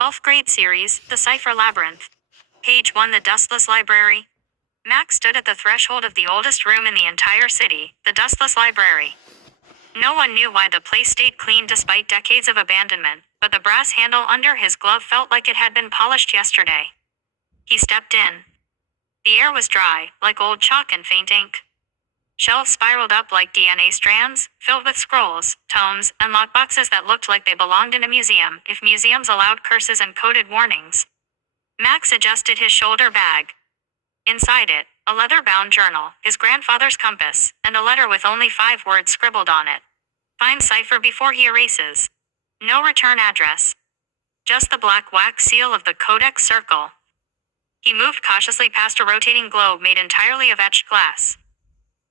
12th grade series, The Cipher Labyrinth. Page 1. The Dustless Library. Max stood at the threshold of the oldest room in the entire city, the Dustless Library. No one knew why the place stayed clean despite decades of abandonment, but the brass handle under his glove felt like it had been polished yesterday. He stepped in. The air was dry, like old chalk and faint ink. Shelves spiraled up like DNA strands, filled with scrolls, tomes, and lockboxes that looked like they belonged in a museum, if museums allowed curses and coded warnings. Max adjusted his shoulder bag. Inside it, a leather-bound journal, his grandfather's compass, and a letter with only 5 words scribbled on it. Find cipher before he erases. No return address. Just the black wax seal of the Codex Circle. He moved cautiously past a rotating globe made entirely of etched glass.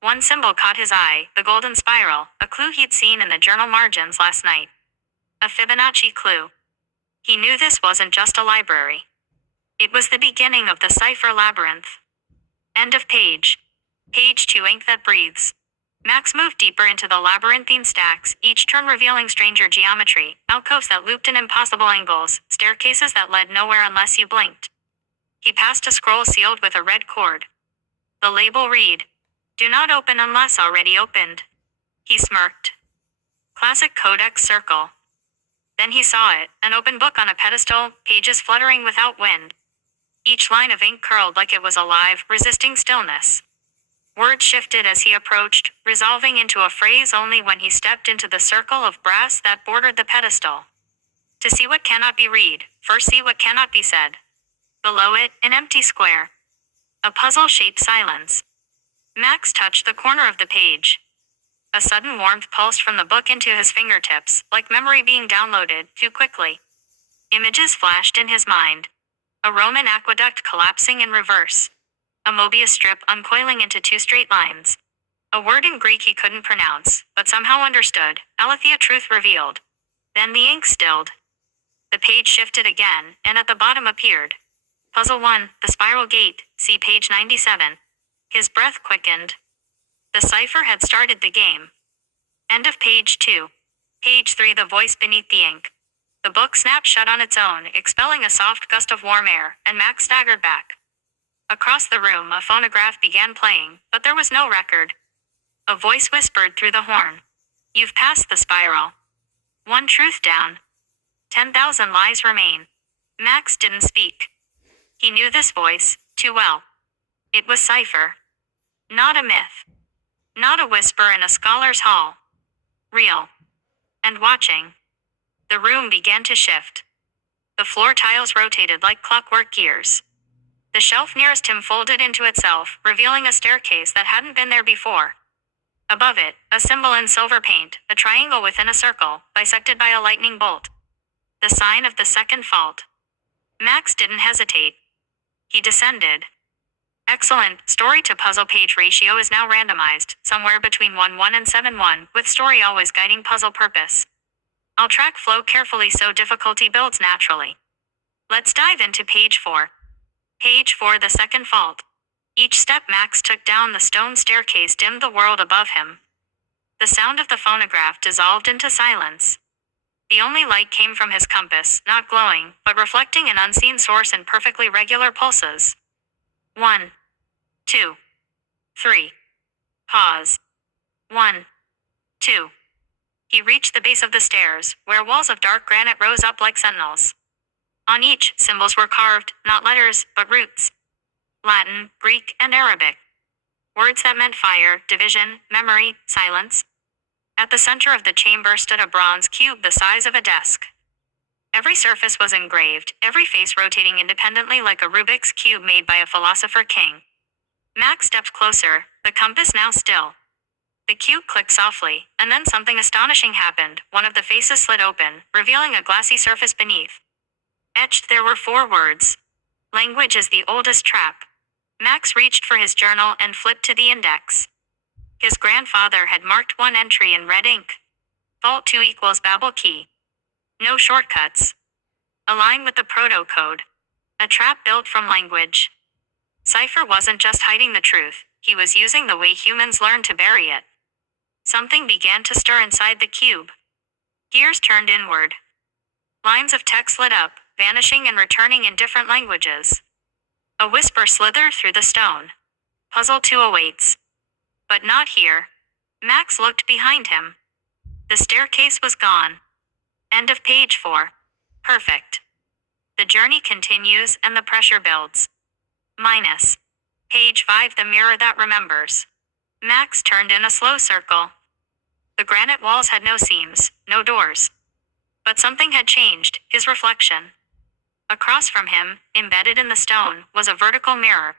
One symbol caught his eye, the golden spiral, a clue he'd seen in the journal margins last night. A Fibonacci clue. He knew this wasn't just a library. It was the beginning of the Cipher Labyrinth. End of page. Page 2. Ink that breathes. Max moved deeper into the labyrinthine stacks, each turn revealing stranger geometry, alcoves that looped in impossible angles, staircases that led nowhere unless you blinked. He passed a scroll sealed with a red cord. The label read, "Do not open unless already opened." He smirked. Classic Codex Circle. Then he saw it, an open book on a pedestal, pages fluttering without wind. Each line of ink curled like it was alive, resisting stillness. Words shifted as he approached, resolving into a phrase only when he stepped into the circle of brass that bordered the pedestal. To see what cannot be read, first see what cannot be said. Below it, an empty square. A puzzle-shaped silence. Max touched the corner of the page. A sudden warmth pulsed from the book into his fingertips, like memory being downloaded too quickly. Images flashed in his mind. A Roman aqueduct collapsing in reverse. A Mobius strip uncoiling into 2 straight lines. A word in Greek he couldn't pronounce, but somehow understood, Aletheia truth revealed. Then the ink stilled. The page shifted again, and at the bottom appeared. Puzzle 1, the spiral gate, see page 97. His breath quickened. The cipher had started the game. End of page 2. Page 3. The voice beneath the ink. The book snapped shut on its own, expelling a soft gust of warm air, and Max staggered back. Across the room a phonograph began playing, but there was no record. A voice whispered through the horn. "You've passed the spiral. 1 truth down. 10,000 lies remain." Max didn't speak. He knew this voice, too well. It was Cipher. Not a myth. Not a whisper in a scholar's hall. Real. And watching. The room began to shift. The floor tiles rotated like clockwork gears. The shelf nearest him folded into itself, revealing a staircase that hadn't been there before. Above it, a symbol in silver paint, a triangle within a circle, bisected by a lightning bolt. The sign of the second fault. Max didn't hesitate. He descended. Excellent. Story to puzzle page ratio is now randomized, somewhere between 1:1 and 7:1, with story always guiding puzzle purpose. I'll track flow carefully so difficulty builds naturally. Let's dive into page 4. Page 4. The second fault. Each step Max took down the stone staircase dimmed the world above him. The sound of the phonograph dissolved into silence. The only light came from his compass, not glowing, but reflecting an unseen source in perfectly regular pulses. 1, 2, 3. Pause. 1, 2. He reached the base of the stairs, where walls of dark granite rose up like sentinels. On each, symbols were carved, not letters, but roots. Latin, Greek, and Arabic. Words that meant fire, division, memory, silence. At the center of the chamber stood a bronze cube the size of a desk. Every surface was engraved, every face rotating independently like a Rubik's cube made by a philosopher king. Max stepped closer, the compass now still. The cube clicked softly, and then something astonishing happened. One of the faces slid open, revealing a glassy surface beneath. Etched there were 4 words. Language is the oldest trap. Max reached for his journal and flipped to the index. His grandfather had marked one entry in red ink. Vault 2 equals Babel key. No shortcuts. Align with the proto-code. A trap built from language. Cipher wasn't just hiding the truth, he was using the way humans learn to bury it. Something began to stir inside the cube. Gears turned inward. Lines of text lit up, vanishing and returning in different languages. A whisper slithered through the stone. Puzzle 2 awaits. But not here. Max looked behind him. The staircase was gone. End of page 4. Perfect. The journey continues and the pressure builds. Minus. Page 5. The mirror that remembers. Max turned in a slow circle. The granite walls had no seams, no doors. But something had changed, his reflection. Across from him, embedded in the stone, was a vertical mirror.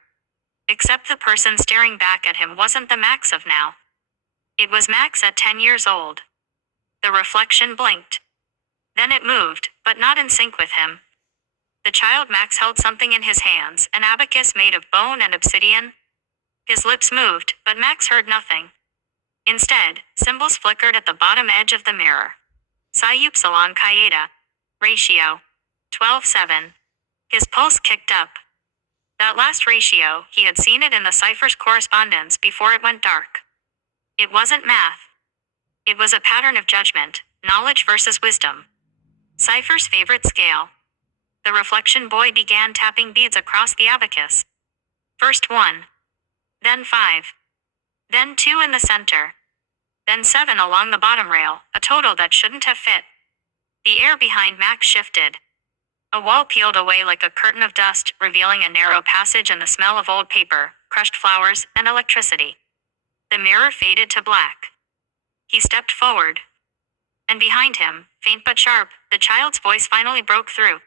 Except the person staring back at him wasn't the Max of now. It was Max at 10 years old. The reflection blinked. Then it moved, but not in sync with him. The child Max held something in his hands, an abacus made of bone and obsidian. His lips moved, but Max heard nothing. Instead, symbols flickered at the bottom edge of the mirror. Psi Upsilon Chi Eta. Ratio. 12:7. His pulse kicked up. That last ratio, he had seen it in the cipher's correspondence before it went dark. It wasn't math. It was a pattern of judgment, knowledge versus wisdom. Cipher's favorite scale. The reflection boy began tapping beads across the abacus. First 1. Then 5. Then 2 in the center. Then 7 along the bottom rail, a total that shouldn't have fit. The air behind Max shifted. A wall peeled away like a curtain of dust, revealing a narrow passage and the smell of old paper, crushed flowers, and electricity. The mirror faded to black. He stepped forward. And behind him, faint but sharp, the child's voice finally broke through.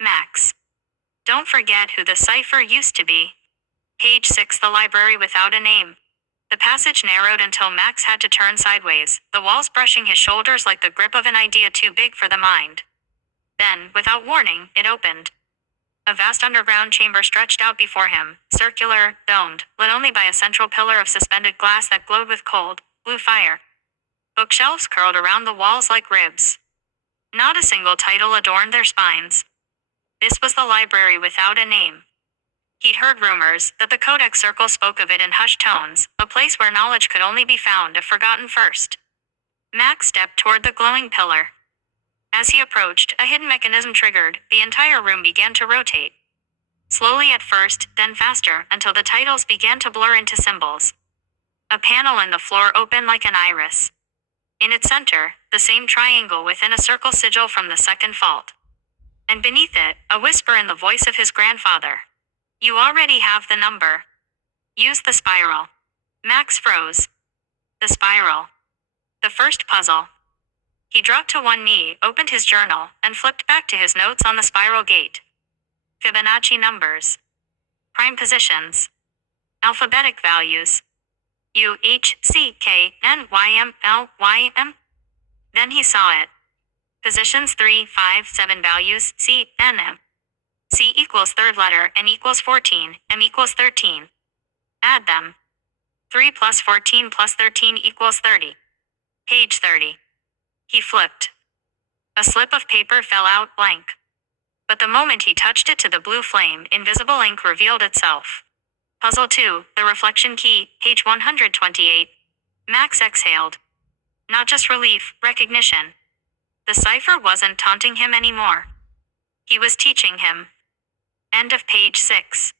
Max. Don't forget who the cipher used to be. Page 6. The library without a name. The passage narrowed until Max had to turn sideways, the walls brushing his shoulders like the grip of an idea too big for the mind. Then, without warning, it opened. A vast underground chamber stretched out before him, circular, domed, lit only by a central pillar of suspended glass that glowed with cold, blue fire. Bookshelves curled around the walls like ribs. Not a single title adorned their spines. This was the library without a name. He'd heard rumors that the Codex Circle spoke of it in hushed tones, a place where knowledge could only be found if forgotten first. Max stepped toward the glowing pillar. As he approached, a hidden mechanism triggered, the entire room began to rotate. Slowly at first, then faster, until the titles began to blur into symbols. A panel in the floor opened like an iris. In its center, the same triangle within a circle sigil from the second fault. And beneath it, a whisper in the voice of his grandfather. You already have the number. Use the spiral. Max froze. The spiral. The first puzzle. He dropped to one knee, opened his journal, and flipped back to his notes on the spiral gate. Fibonacci numbers. Prime positions. Alphabetic values. U, H, C, K, N, Y, M, L, Y, M. Then he saw it. Positions 3, 5, 7 values, C, N, M. C equals third letter, N equals 14, M equals 13. Add them. 3 plus 14 plus 13 equals 30. Page 30. He flipped. A slip of paper fell out blank. But the moment he touched it to the blue flame, invisible ink revealed itself. Puzzle 2, the reflection key, page 128. Max exhaled. Not just relief, recognition. The cipher wasn't taunting him anymore. He was teaching him. End of page 6.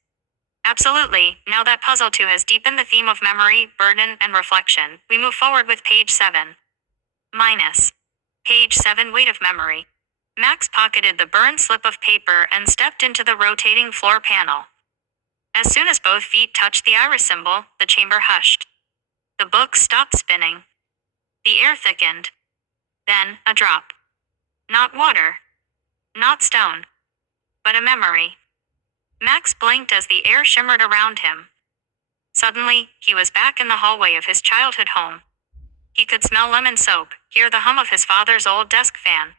Absolutely, now that puzzle 2 has deepened the theme of memory, burden, and reflection, we move forward with page 7. Minus. Page 7. Weight of memory. Max pocketed the burned slip of paper and stepped into the rotating floor panel. As soon as both feet touched the iris symbol, the chamber hushed. The book stopped spinning. The air thickened. Then, a drop. Not water. Not stone. But a memory. Max blinked as the air shimmered around him. Suddenly, he was back in the hallway of his childhood home. He could smell lemon soap, hear the hum of his father's old desk fan.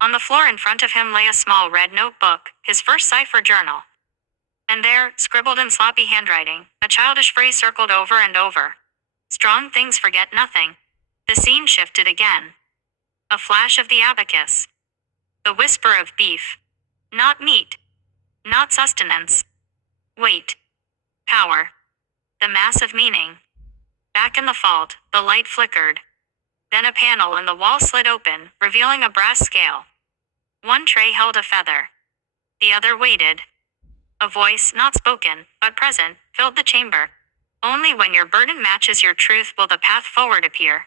On the floor in front of him lay a small red notebook, his first cipher journal. And there, scribbled in sloppy handwriting, a childish phrase circled over and over. Strong things forget nothing. The scene shifted again. A flash of the abacus. The whisper of beef. Not meat. Not sustenance. Weight. Power. The mass of meaning. Back in the vault, the light flickered. Then a panel in the wall slid open, revealing a brass scale. One tray held a feather. The other waited. A voice, not spoken, but present, filled the chamber. Only when your burden matches your truth will the path forward appear.